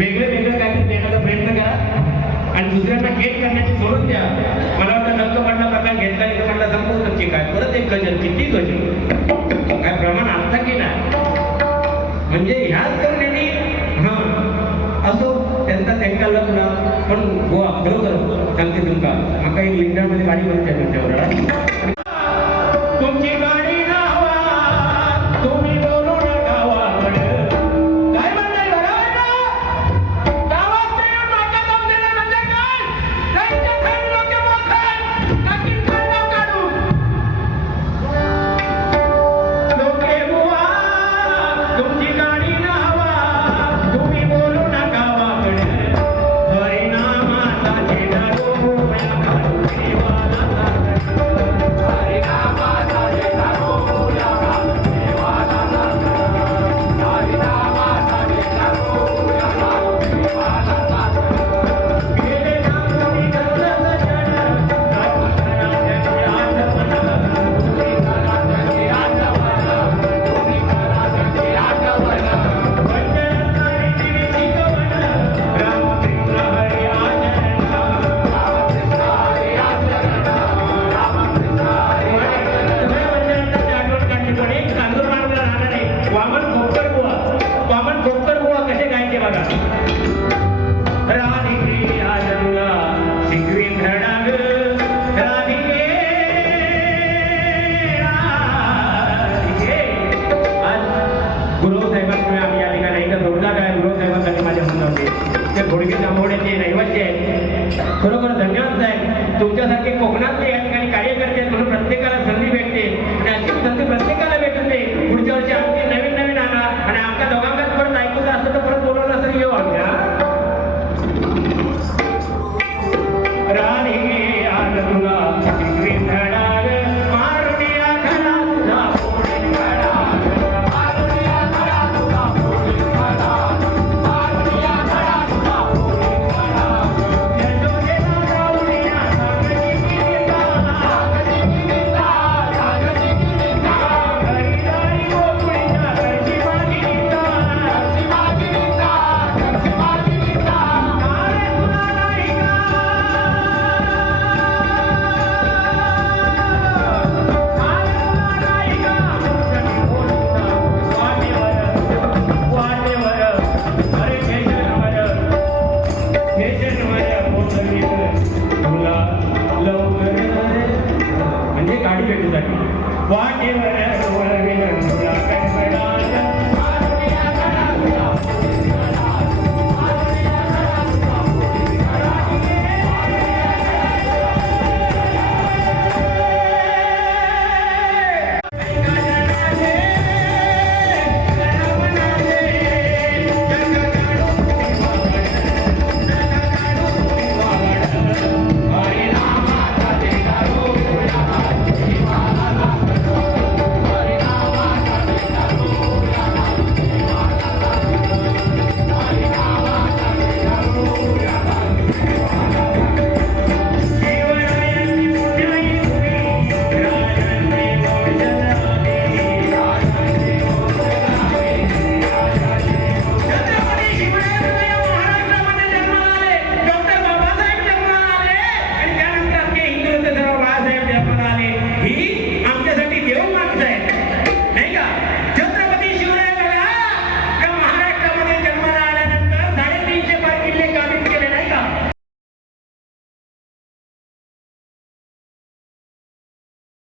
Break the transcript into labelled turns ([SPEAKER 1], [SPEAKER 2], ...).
[SPEAKER 1] वेगळे वेगळं काहीतरी देण्याचा प्रयत्न करा. आणि दुसऱ्यांना गेट करण्याची सोडून द्या. मला वाटतं नक्क नक्कपणला प्रकार घेतला इथं म्हटलं संपवू नक्की काय परत एक गजन किती गजन काय प्रमाण आता की नाही? म्हणजे ह्याच करण्याने हा असो त्यांचा त्यांना लग्न पण हो बरोबर. सांगते तुमका मग काही लिंडामध्ये गाडी बनते तुमच्यावर तुमची गाडी योगिता मोडे जे रहिवासी आहेत. खरोखर धन्यवाद साहेब. तुमच्यासारखे कोकणातले आहेत गाड़ी पे टू वहाँ टेबल है